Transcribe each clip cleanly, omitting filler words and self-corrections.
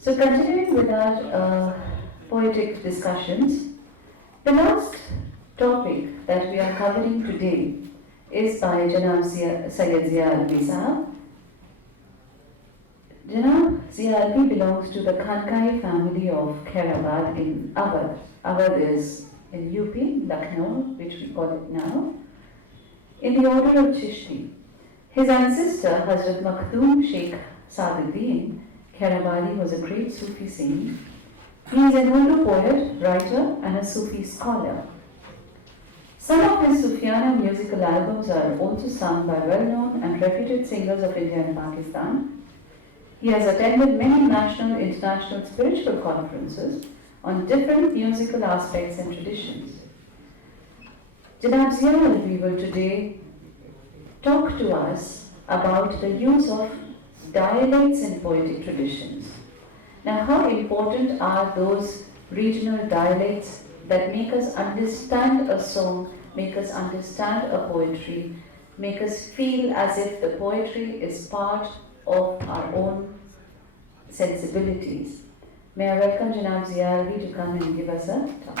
So, continuing with our poetic discussions, the last topic that we are covering today is by Janab Syed Zia Alvi Sahab. Janab Zia Alvi belongs to the Khankai family of Khairabad in Awadh. Awadh is in UP, Lucknow, which we call it now, in the order of Chishti. His ancestor, Hazrat Makhdoom Sheikh Saaduddin Khairabadi, was a great Sufi saint. He is an Urdu poet, writer, and a Sufi scholar. Some of his Sufiana musical albums are also sung by well-known and reputed singers of India and Pakistan. He has attended many national and international spiritual conferences on different musical aspects and traditions. Janab Zia Alvi will today talk to us about the use of dialects in poetic traditions. Now, how important are those regional dialects that make us understand a song, make us understand a poetry, make us feel as if the poetry is part of our own sensibilities. May I welcome Janab Zia Alvi to come and give us a talk.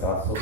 700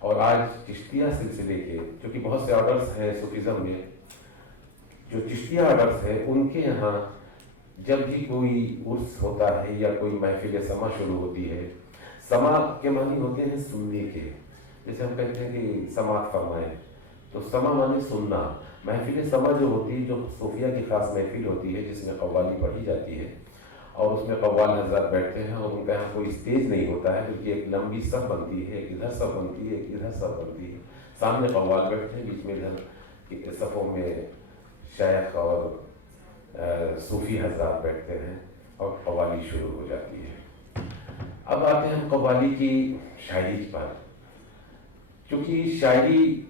اور آج چشتیہ سلسلے کے جو کہ بہت سے orders ہیں Sufism میں، جو چشتیہ آرڈرس ہیں ان کے یہاں جب بھی کوئی عرس ہوتا ہے یا کوئی محفل سما شروع ہوتی ہے، سما کے معنی ہوتے ہیں سننے کے، جیسے ہم کہتے ہیں کہ سماعت فرمائیں، تو سما معنی سننا۔ محفل سما جو ہوتی ہے، جو صوفیہ کی خاص محفل ہوتی ہے جس میں قوالی پڑھی جاتی ہے اور اس میں قوال حضرات بیٹھتے ہیں اور ان کا یہاں کوئی اسٹیج نہیں ہوتا ہے، بلکہ ایک لمبی صف بنتی ہے، ایک ادھر صف بنتی ہے، ایک ادھر صف بنتی ہے، سامنے قوال بیٹھتے ہیں، بیچ میں ادھر صفوں میں شیخ اور صوفی حضرات بیٹھتے ہیں اور قوالی شروع ہو جاتی ہے۔ اب آتے ہیں ہم قوالی کی شاعری پر، چونکہ شاعری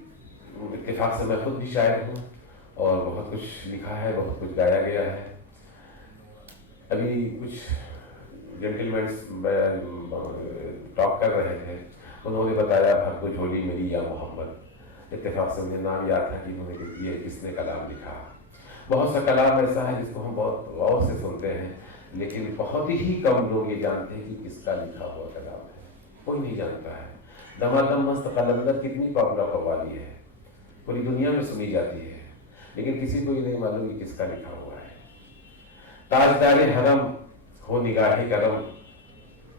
اتفاق سے میں خود بھی شاعر ہوں اور بہت کچھ لکھا ہے، بہت کچھ گایا گیا ہے۔ ابھی کچھ جینٹلمینس ٹاک کر رہے تھے، انہوں نے بتایا بھر کو جھولی میری یا محمد، اتفاق سے مجھے نام یاد تھا کہ انہوں نے یہ کس نے کلام لکھا۔ بہت سا کلام ایسا ہے جس کو ہم بہت غور سے سنتے ہیں، لیکن بہت ہی کم لوگ یہ جانتے ہیں کہ کس کا لکھا ہوا کلام ہے، کوئی نہیں جانتا ہے۔ دمادم مست قلندر کتنی پاپولر قوالی ہے، پوری دنیا میں سنی جاتی ہے، لیکن کسی کو یہ نہیں معلوم کہ کس کا لکھا ہوا ہے۔ تاجدار حرم ہو نگاہ کرم،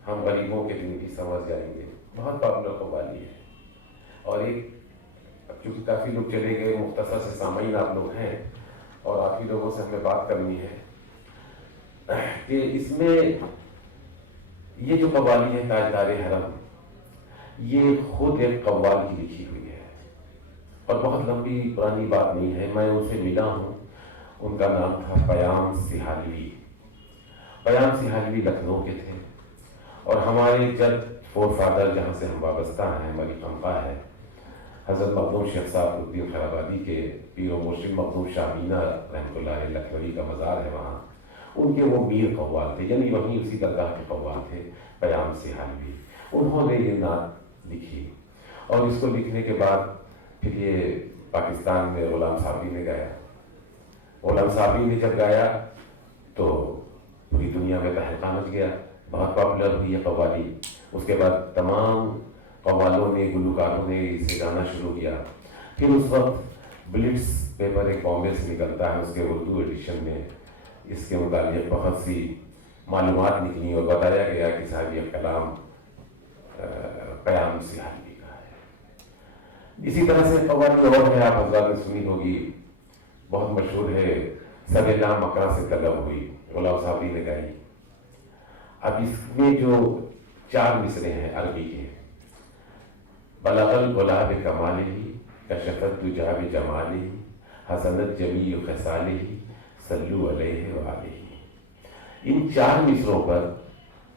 ہم غریبوں کے دن بھی سمجھ جائیں گے، بہت پاپولر قوالی ہے۔ اور ایک چونکہ کافی لوگ چلے گئے، مختصر سے سامعین آپ لوگ ہیں اور آپ ہی لوگوں سے ہمیں بات کرنی ہے کہ اس میں یہ جو قوالی ہے تاجدار حرم، یہ خود ایک قوال کی لکھی ہوئی ہے اور بہت لمبی پرانی بات نہیں ہے۔ میں ان سے ملا ہوں، ان کا نام تھا پیام سہالوی۔ پیام سہالوی لکھنؤ کے تھے اور ہمارے جد فور فادر جہاں سے ہم وابستہ ہیں، ہماری خانقاہ ہے، حضرت مخدوم شیخ صاحب الدین خیرآبادی کے پیر و مرشد مخدوم شاہ مینا رحمۃ اللہ علیہ لکھنوی کا مزار ہے وہاں، ان کے وہ میر قوال تھے، یعنی وہیں اسی درگاہ کے قوال تھے پیام سہالوی۔ انہوں نے یہ نعت لکھی اور اس کو لکھنے کے بعد پھر یہ پاکستان میں غلام صابری نے گایا۔ غلام صابری نے جب گایا تو پوری دنیا میں تہلکہ مچ گیا، بہت پاپولر ہوئی یہ قوالی۔ اس کے بعد تمام قوالوں نے، گلوکاروں نے اسے گانا شروع کیا۔ پھر اس وقت بلٹس پیپر ایک بامبے سے نکلتا ہے، اس کے اردو ایڈیشن میں اس کے متعلق بہت سی معلومات نکلی اور بتایا گیا کہ صاحب یہ کلام پیام سہالوی کا ہے۔ اسی طرح سے قوالی اور ہے، آپ حضرات نے سنی ہوگی، بہت مشہور ہے، سب مکاں سے طلب ہوئی، غلام صابری نے گائی۔ اب اس میں جو 4 مصرے ہیں عربی کے، بلغ الغلاب کمالہ کشف الدجی بجمالہ حسنت جمیع خصالہ صلو علیہ وآلہ۔ ان 4 مصروں پر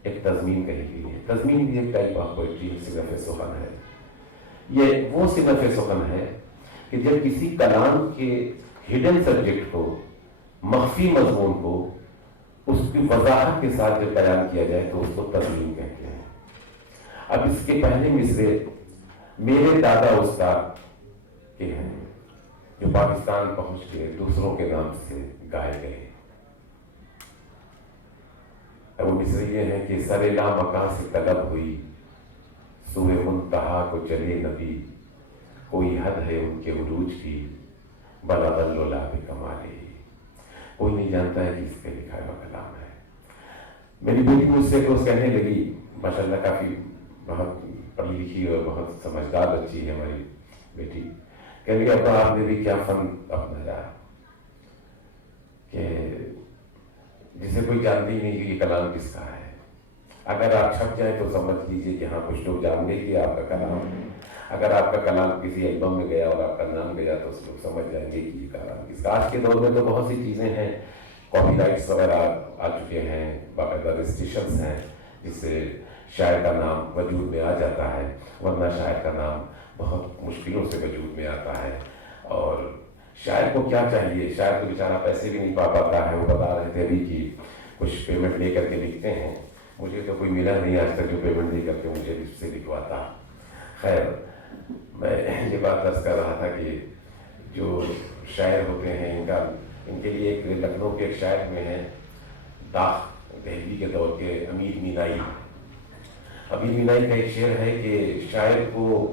ایک تضمین کہی گئی ہے۔ تضمین بھی ایک ٹائپ آف پوئٹری، صنف سخن ہے۔ یہ وہ صنف سخن ہے کہ جب کسی کلام کے ہڈن سبجیکٹ کو، مخفی مضمون کو، اس کی وضاحت کے ساتھ جب بیان کیا جائے تو اس کو تضمین کہتے ہیں۔ اب اس کے پہلے مصرے میرے دادا استاد کے ہیں جو پاکستان پہنچ کے دوسروں کے نام سے گائے گئے۔ اب وہ مصرے یہ ہیں کہ سر لا مکان سے طلب ہوئی، سوئے منتہا کو چلے نبی، کوئی حد ہے ان کے عروج کی، بلغ الغلاب کمالہ۔ کوئی نہیں جانتا ہے کہ اس پہ لکھا ہوا کلام ہے۔ میری بیٹی مجھ سے کچھ کہنے لگی، ماشاءاللہ کافی بہت پڑھی لکھی اور بہت سمجھدار بچی ہے ہماری بیٹی، کہنے لگی ابا آپ نے بھی کیا فن اپنایا کہ جسے کوئی جانتے ہی نہیں کہ یہ کلام کس کا ہے۔ اگر آپ چھپ جائیں تو سمجھ لیجیے کہ ہاں کچھ لوگ جان گئے کہ آپ کا کلام ہے۔ اگر آپ کا کلام کسی البم میں گیا اور آپ کا نام گیا تو لوگ سمجھ جائیں گے کہ یہ کلام کس کا۔ آج کے دور میں تو بہت سی چیزیں ہیں، کاپی رائٹس وغیرہ آ چکے ہیں، باقاعدہ رجسٹریشنس ہیں جس سے شاعر کا نام وجود میں آ جاتا ہے، ورنہ شاعر کا نام بہت مشکلوں سے وجود میں آتا ہے۔ اور شاعر کو کیا چاہیے، شاعر تو بیچارہ پیسے بھی نہیں پا پاتا ہے۔ وہ بتا رہے تھے ابھی کہ کچھ پیمنٹ لے کر کے لکھتے ہیں، مجھے تو کوئی ملا نہیں آج تک جو پیمنٹ دے کر کے مجھے اس سے لکھواتا۔ خیر، میں یہ بات عرض کر رہا تھا کہ جو شاعر ہوتے ہیں ان کے لیے ایک لکھنؤ کے ایک شاعر میں ہیں، داغ دہلی کے دور کے امیر مینائی۔ امیر مینائی کا ایک شعر ہے کہ شاعر کو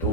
2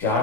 4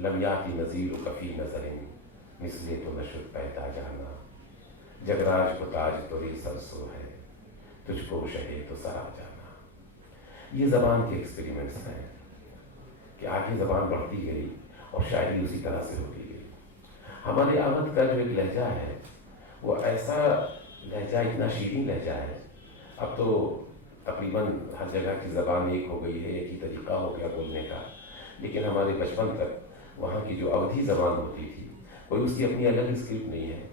لمیاتی نظیر و کفی نظریں مثلے تو نشد پیدا جانا جگراج کو تاج توری سرسو ہے تجھ کو شہے تو سرا جانا. یہ زبان کے ایکسپیریمنٹس ہیں کہ آگے زبان بڑھتی گئی اور شاعری اسی طرح سے ہوتی گئی. ہمارے اودھ کا جو ایک لہجہ ہے وہ ایسا لہجہ اتنا شیریں لہجہ ہے. اب تو تقریباً ہر جگہ کی زبان ایک ہو گئی ہے, ایک ہی طریقہ ہو گیا بولنے کا, لیکن ہمارے بچپن تک وہاں کی جو اودھی زبان ہوتی تھی کوئی اس کی اپنی الگ اسکرپٹ نہیں ہے,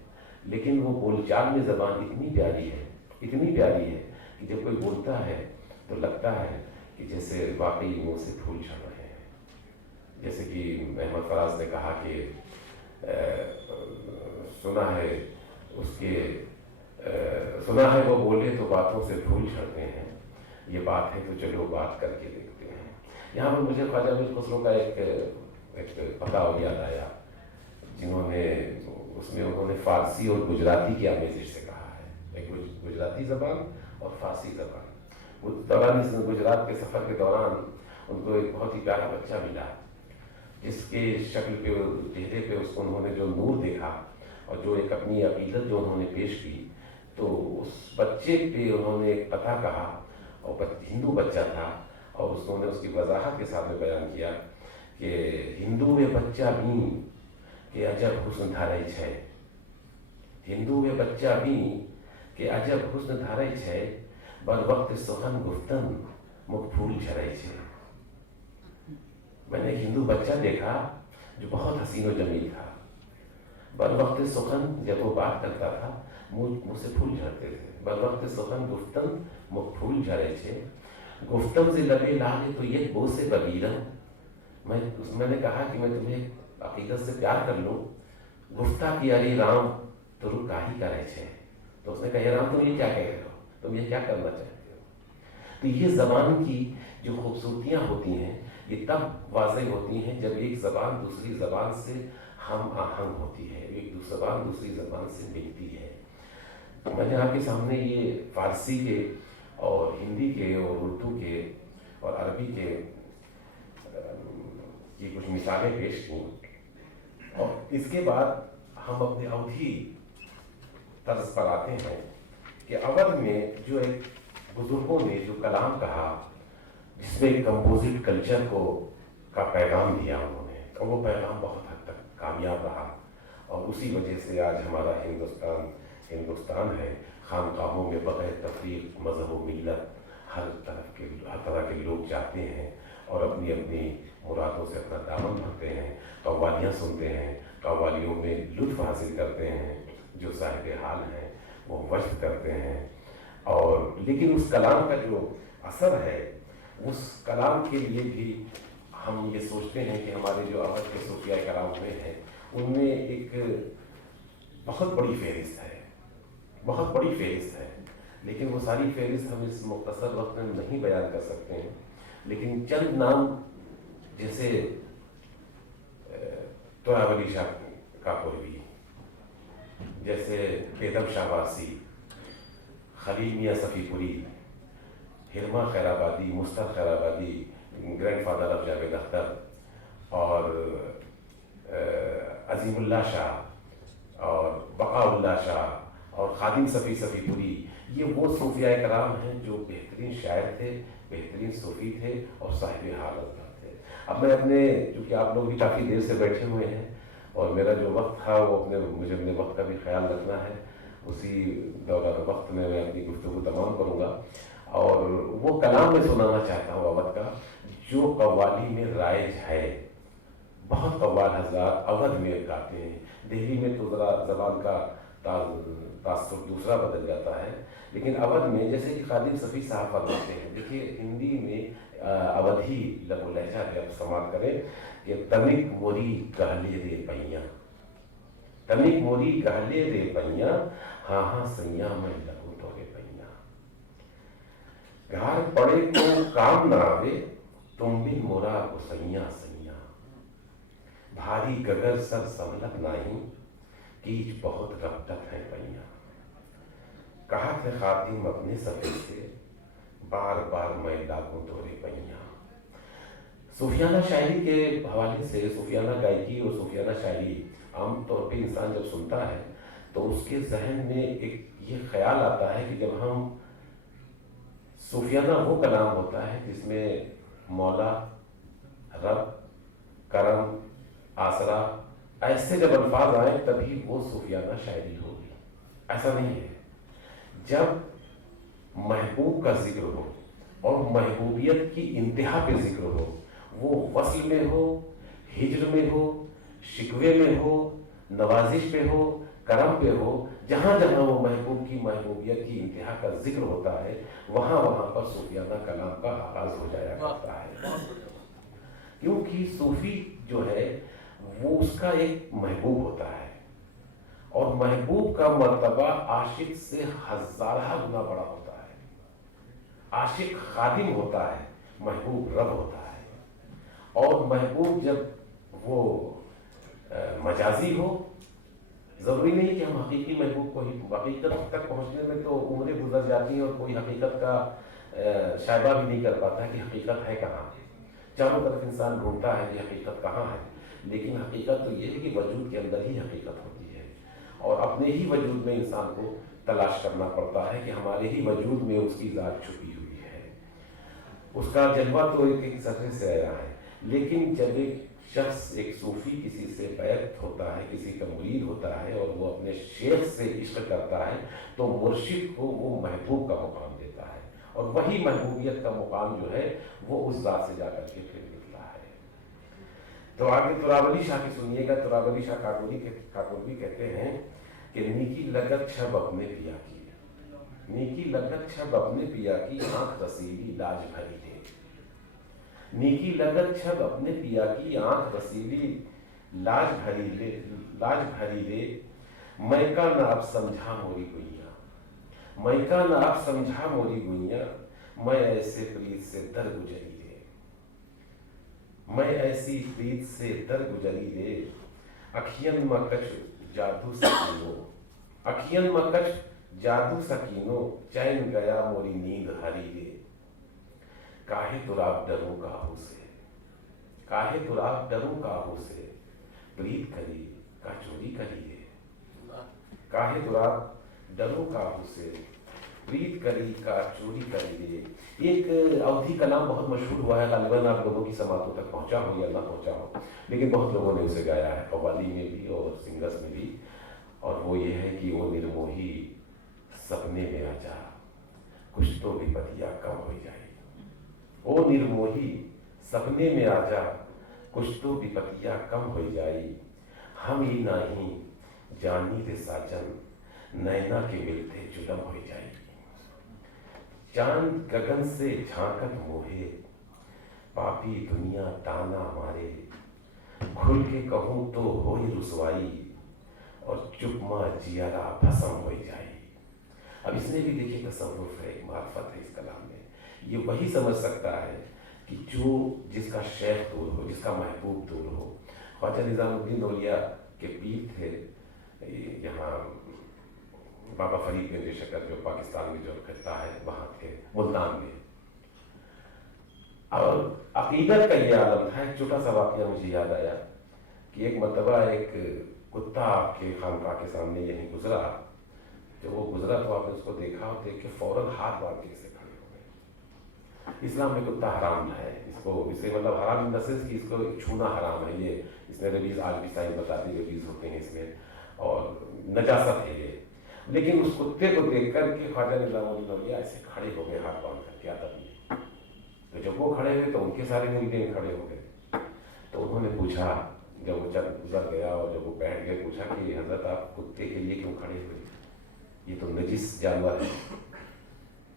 لیکن وہ بول چال میں زبان اتنی پیاری ہے, اتنی پیاری ہے کہ جب کوئی بولتا ہے تو لگتا ہے کہ جیسے واقعی منہ سے پھول جھڑ رہے ہیں. جیسے کہ محمد فراز نے کہا کہ سنا ہے اس کے سنا ہے وہ بولے تو باتوں سے پھول جھڑتے ہیں, یہ بات ہے تو چلو بات کر کے دیکھتے ہیں. یہاں پر مجھے خواجہ امیر خسرو کا ایک پتاو یاد آیا جنہوں نے اس میں انہوں نے فارسی اور گجراتی کی آمیزش سے کہا ہے, ایک گجراتی زبان اور فارسی زبان. اس دوران گجرات کے سفر کے دوران ان کو ایک بہت ہی پیارا بچہ ملا جس کے شکل پہ چہرے پہ اس کو انہوں نے جو نور دیکھا اور جو ایک اپنی عقیدت جو انہوں نے پیش کی, تو اس بچے پہ انہوں نے ایک پتہ کہا اور ہندو بچہ تھا اور انہوں نے اس کی وضاحت کے ساتھ میں بیان کیا کہ ہندو میں بچہ بھی کہ عجب حسن دھارے ہے, ہندو میں بچہ بھی کہ عجب حسن دھارے ہے, بر وقت سخن گفتن مکھ پھول جھرے ہے. میں نے ایک ہندو بچہ دیکھا جو بہت حسین و جمیل تھا, بر وقت سخن جب وہ بات کرتا تھا منہ سے پھول جھڑتے تھے. بر وقت سخن گفتن مکھ پھول جھرے ہے, گفتم سے لبے لالے تو یہ بو سے بگیرن. میں نے کہا کہ میں تمہیں عقیدت سے پیار کر لوں, گفتہ کی ارے رام تو رو کاہی کرے چھے. تو اس نے کہا رام تم یہ کیا کہہ رہے ہو, تم یہ کیا کرنا چاہتے ہو. تو یہ زبان کی جو خوبصورتیاں ہوتی ہیں یہ تب واضح ہوتی ہیں جب ایک زبان دوسری زبان سے ہم آہنگ ہوتی ہے, ایک زبان دوسری زبان سے ملتی ہے. میں نے آپ کے سامنے یہ فارسی کے اور ہندی کے اور اردو کے اور عربی کے کی کچھ مثالیں پیش کی, اور اس کے بعد ہم اپنے اودھی طرز پر آتے ہیں کہ اودھ میں جو ایک بزرگوں نے جو کلام کہا جس میں کمپوزٹ کلچر کا پیغام دیا انہوں نے, اور وہ پیغام بہت حد تک کامیاب رہا, اور اسی وجہ سے آج ہمارا ہندوستان ہے. خانقاہوں میں بغیر تفریق مذہب و ملت ہر طرح کے لوگ جاتے ہیں اور اپنی اپنی مرادوں سے اپنا دامن بھرتے ہیں, قوالیاں سنتے ہیں, قوالیوں میں لطف حاصل کرتے ہیں, جو صاحب حال ہیں وہ وجد کرتے ہیں. اور لیکن اس کلام کا جو اثر ہے اس کلام کے لیے بھی ہم یہ سوچتے ہیں کہ ہمارے جو اودھ کے صوفیاء کرام ہوئے ہیں ان میں ایک بہت بڑی فہرست ہے, بہت بڑی فہرست ہے, لیکن وہ ساری فہرست ہم اس مختصر وقت میں نہیں بیان کر سکتے ہیں. لیکن چند نام جیسے توراولی شاہ کاکوروی, جیسے بیدم شاہ وارسی, خلیل میاں صفی پوری, ہرما خیر آبادی, مصطفیٰ خیر آبادی, grand father of Javed Akhtar, اور عظیم اللہ شاہ اور بقاء اللہ شاہ اور خادم صفی پوری, یہ وہ صوفیاء کرام ہیں جو بہترین شاعر تھے, بہترین صوفی تھے اور صاحب حالت تھے. اب میں چونکہ آپ لوگ بھی کافی دیر سے بیٹھے ہوئے ہیں اور میرا جو وقت تھا وہ مجھے اپنے وقت کا بھی خیال رکھنا ہے, اسی دوران وقت میں اپنی گفتگو تمام کروں گا. اور وہ کلام میں سنانا چاہتا ہوں اودھ کا جو قوالی میں رائج ہے. بہت قوال حضرات اودھ میں گاتے ہیں, دہلی میں تو ذرا زبان کا تاثر دوسرا بدل جاتا ہے, لیکن اودھ میں جیسے کہ خادم صفی صاحب فرماتے ہیں, دیکھیے ہندی میں اودھی لب و لہجہ ہے, آپ سماعت کریں کہ تنک موری کہلے رے پہیاں, تنک موری کہلے رے پہیاں, ہاں ہاں سیاں میں لگوں تو رے پہیاں. گھر پڑے کو کام نہ آوے تم بھی مورا کو سیاں سیاں, بھاری گگر سر سنبھلت نہیں کیچ بہت رفتت ہے پہیاں. کہا تھے خاتم اپنے سفے سے بار بار میں لاگوں تو رے پہیاں. صوفیانہ شاعری کے حوالے سے صوفیانہ گائکی اور صوفیانہ شاعری عام طور پہ انسان جب سنتا ہے تو اس کے ذہن میں ایک یہ خیال آتا ہے کہ جب ہم صوفیانہ وہ کلام ہوتا ہے جس میں مولا، رب، کرم، آسرا ایسے جب الفاظ آئیں تبھی وہ صوفیانہ شاعری ہوگی. ایسا نہیں ہے. جب محبوب کا ذکر ہو اور محبوبیت کی انتہا پہ ذکر ہو، وہ وصل میں ہو، ہجر میں ہو، شکوے میں ہو، نوازش پہ ہو، کرم پہ ہو، جہاں جہاں وہ محبوب کی محبوبیت کی انتہا کا ذکر ہوتا ہے وہاں وہاں پر صوفیانہ کلام کا آغاز ہو جایا کرتا ہے. کیونکہ صوفی جو ہے وہ اس کا ایک محبوب ہوتا ہے اور محبوب کا مرتبہ عاشق سے ہزارہ گنا بڑا ہوتا ہے. عاشق خادم ہوتا ہے، محبوب رب ہوتا ہے. اور محبوب جب وہ مجازی ہو، ضروری نہیں کہ ہم حقیقی محبوب کو ہی، حقیقت تک پہنچنے میں تو عمریں گزر جاتی ہیں اور کوئی حقیقت کا شائبہ بھی نہیں کر پاتا کہ حقیقت ہے کہاں. چاروں طرف انسان ڈھونڈتا ہے کہ حقیقت کہاں ہے، لیکن حقیقت تو یہ ہے کہ وجود کے اندر ہی حقیقت ہوتی ہے اور اپنے ہی وجود میں انسان کو تلاش کرنا پڑتا ہے کہ ہمارے ہی وجود میں اس کی ذات چھپی ہوئی ہے. اس کا جلوہ تو ایک سطح سے آیا ہے. لیکن جب ایک شخص، ایک صوفی کسی سے بیعت ہوتا ہے، کسی کا مرید ہوتا ہے اور وہ اپنے شیخ سے عشق کرتا ہے تو مرشد کو وہ محبوب کا مقام دیتا ہے اور وہی محبوبیت کا مقام جو ہے وہ اس ذات سے جا کر کے پھر نکلا ہے. تو آگے تراولی شاہ کی سنیے گا. تراولی شاہ کاکوری کہتے ہیں کہ نیکی لگت چھب اپنے پیا کی، نیکی لگت چھب اپنے پیا کی، آنکھ رسیلی لاج بھری لے. نیکی لگت چھب اپنے پیا کی، آنکھ رسیلی لاج بھری لے، لاج بھری لے. میں کا نہ اب سمجھا موری گوئیاں، میں کا نہ اب سمجھا موری گوئیاں، میں ایسے پریت سے در گزری لے. میں ایسی پریت سے در گزری لے. اکھین مکچ جادو سکینو، اکھین مکچ جادو سکینو، چین گیا موری نیند ہری لے. کاہے تراب ڈروں کاہو سے، کاہے تراب ڈروں کاہو سے، پریت کری کا چوری کری لے. کاہے تراب ڈروں کاہو سے، پریت کری کا چوری کری لے. ایک اودھی کلام بہت مشہور ہوا ہے، غالباً آپ لوگوں کی سماعتوں تک پہنچا ہو یا نہ پہنچا ہو، لیکن بہت لوگوں نے اسے گایا ہے، قوالی میں بھی اور سنگرز میں بھی. اور وہ یہ ہے کہ وہ نرموہی سپنے میں آ جا، کچھ تو بھی پتیا کم ہو جائے. او نرموہی سپنے میں آ جا، کچھ تو بھی پتیا کم ہو جائی. ہم ہی نہیں جانی دے ساجن، نینا کے ملتے جلم ہو جائی. چاند گگن سے جھانکت موہے، پاپی دنیا تانا مارے. کھل کے کہوں تو ہوئی رسوائی، اور چپ ماں جیارا بھسم ہو جائی. اب اس میں بھی دیکھیے تصوف ہے، معرفت ہے اس کلام میں. یہ وہی سمجھ سکتا ہے کہ جو جس کا شیخ دور ہو، جس کا محبوب دور ہو. خواجہ نظام الدین اولیاء کے پیر تھے یہاں بابا فرید بن شکر، جو پاکستان میں جو خطہ ہے وہاں تھے، ملتان میں. اور عقیدت کا یہ عالم تھا. ایک چھوٹا سا واقعہ مجھے یاد آیا کہ ایک مرتبہ ایک کتا آپ کے خانقاہ کے سامنے یہیں گزرا. جب وہ گزرا تو آپ نے اس کو دیکھا اور دیکھ کے فوراً ہاتھ باندھ کے اسے کھڑے ہو گئے. اسلام میں کتا حرام ہے، اس کو اسے مطلب حرام ان دا سینس کہ اس کو چھونا حرام ہے. یہ اس میں ریلیز آج بھی سائن بتاتی ریلیز ہوتے ہیں اس میں، اور نجاست ہے یہ. لیکن اس کتے کو دیکھ کر کے خواجہ نظام الدین اولیاء ایسے کھڑے ہو گئے ہاتھ باندھ کر. کیا تب تو جب وہ کھڑے ہوئے تو ان کے سارے مریدین کھڑے ہو گئے. تو انہوں نے پوچھا، جب وہ چل گزر گیا اور جب وہ بیٹھ گئے، پوچھا کہ حضرت آپ کتے کے لیے کیوں کھڑے ہوئے؟ یہ تو نجس جانور ہے.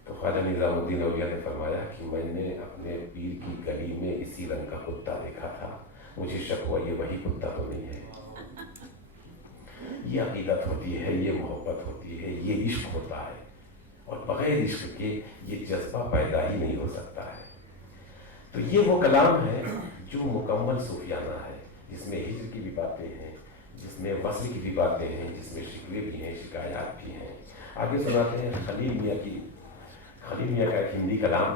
تو خواجہ نظام الدین اولیاء نے فرمایا کہ میں نے اپنے پیر کی گلی میں اسی رنگ کا کتا دیکھا تھا، مجھے شک ہوا یہ وہی کتا تو نہیں ہے. یہ عقیدت ہوتی ہے، یہ محبت ہوتی ہے، یہ عشق ہوتا ہے، اور بغیر عشق کے یہ جذبہ پیدا ہی نہیں ہو سکتا ہے. تو یہ وہ کلام ہے جو مکمل صوفیانہ ہے، جس میں ہجر کی بھی باتیں ہیں، جس میں وصل کی بھی باتیں ہیں، جس میں شکوے بھی ہیں، شکایات بھی ہیں. آگے سناتے ہیں خلیل میاں کا ایک ہندی کلام.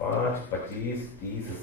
5, 25, 30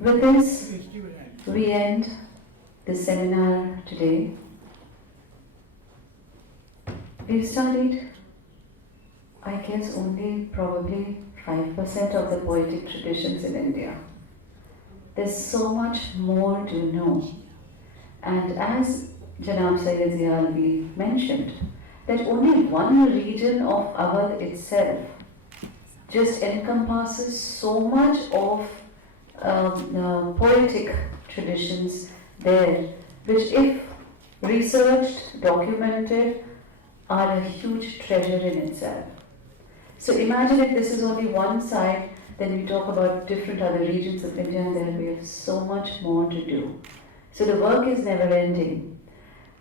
With this, we end the seminar today. We've studied, I guess, only probably 5% of the poetic traditions in India. There's so much more to know. And as Janab Sayyid Zia Alvi mentioned, that only one region of Awadh itself just encompasses so much of poetic traditions there, which if researched, documented, are a huge treasure in itself. So imagine if this is only one side, then we talk about different other regions of India and there we have so much more to do. So the work is never ending.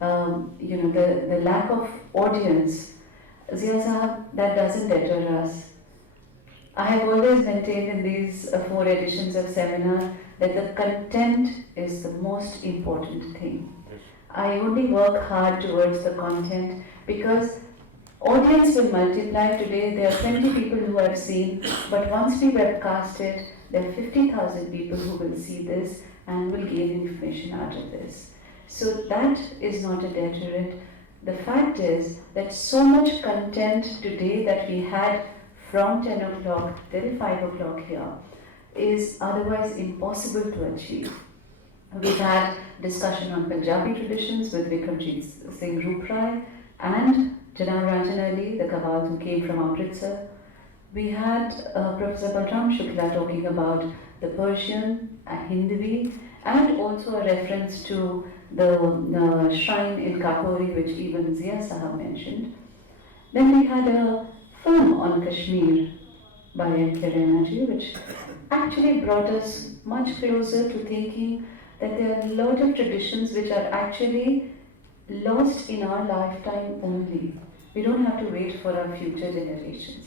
the lack of audience, Zia Sahab, that doesn't deter us. I have always maintained in these 4 editions of seminar that the content is the most important thing. I only work hard towards the content because audience will multiply. Today there are 20 people who have seen, but once we webcast it, there are 50,000 people who will see this and will gain information out of this. So that is not a deterrent. The fact is that so much content today that we had from 10 o'clock till 5 o'clock here is otherwise impossible to achieve. We've had discussion on Punjabi traditions with Vikramjit Singh Ruprai and Janab Ranjan Ali, the Qawwal who came from Amritsar. We had Professor Balram Shukla talking about the Persian, Hindavi, and also a reference to the shrine in Kapuri, which even Zia Sahab mentioned. Then we had a film on Kashmir by M.K. Rainaji, which actually brought us much closer to thinking that there are a lot of traditions which are actually lost in our lifetime only. We don't have to wait for our future generations.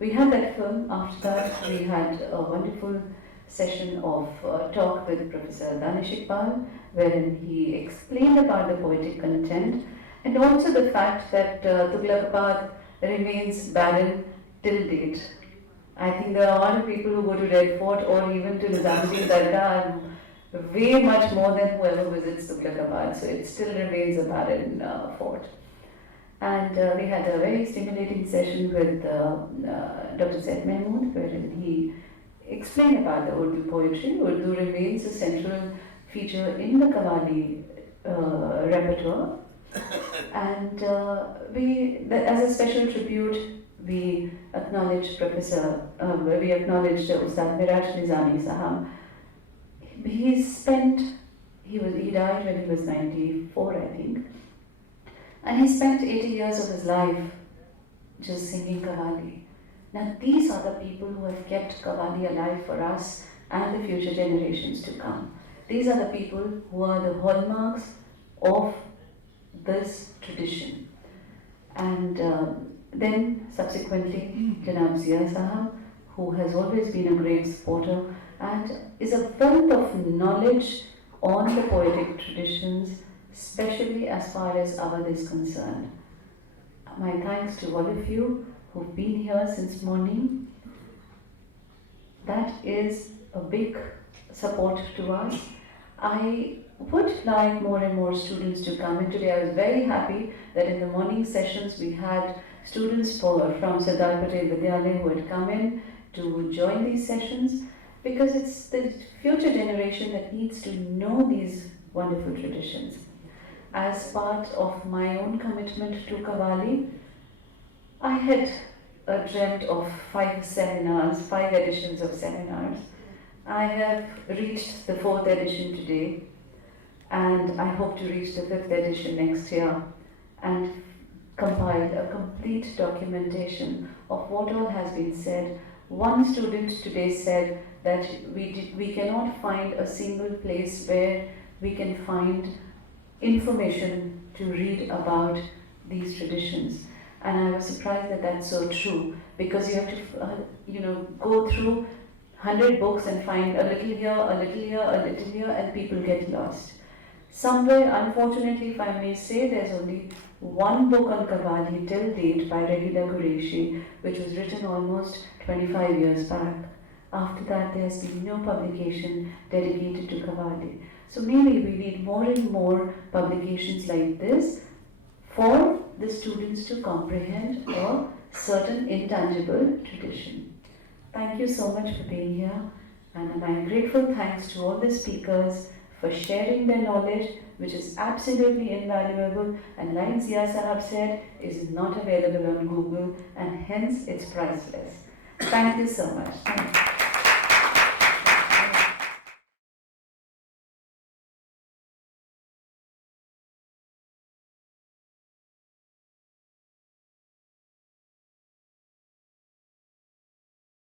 We had that film. After that, we had a wonderful session of talk with Professor Danish Iqbal, wherein he explained about the poetic content and also the fact that Tughlaqabad remains barren till date. I think there are a lot of people who go to Red Fort or even to Nizamuddin Dargah way much more than whoever visits Tughlaqabad, so it still remains a barren fort. And we had a very stimulating session with Dr. Zaid Mahmood, wherein he explained about the Urdu poetry. Urdu remains a central feature in the Qawwali repertoire. And as a special tribute we acknowledge we acknowledged Ustad Miraj Nizami Sahab. He died when he was 94, I think. And he spent 80 years of his life just singing Qawwali. Now these are the people who have kept Qawwali alive for us and the future generations to come. These are the people who are the hallmarks of this tradition. And then subsequently, Janab Zia Sahab, who has always been a great supporter and is a wealth of knowledge on the poetic traditions, especially as far as Awadh is concerned. My thanks to all of you who've been here since morning. That is a big support to us. I would like more and more students to come in today. I was very happy that in the morning sessions we had students from Sardar Patel Vidyalaya who had come in to join these sessions, because it's the future generation that needs to know these wonderful traditions. As part of my own commitment to Qawwali, I had dreamt of 5 editions of seminars. I have reached the 4th edition today, and I hope to reach the 5th edition next year and compile a complete documentation of what all has been said. One student today said that we cannot find a single place where we can find information to read about these traditions. And I was surprised that that's so true, because you have to go through 100 books and find a little here, a little here, a little here, and people get lost. Somewhere, unfortunately, if I may say, there's only one book on Qawwali till date by Regina Qureshi, which was written almost 25 years back. After that, there's been no publication dedicated to Qawwali. So maybe we need more and more publications like this for the students to comprehend a certain intangible tradition. Thank you so much for being here, and my grateful thanks to all the speakers for sharing their knowledge, which is absolutely invaluable, and like Zia Sahab said, is not available on Google, and hence it's priceless. Thank you so much. Thank you.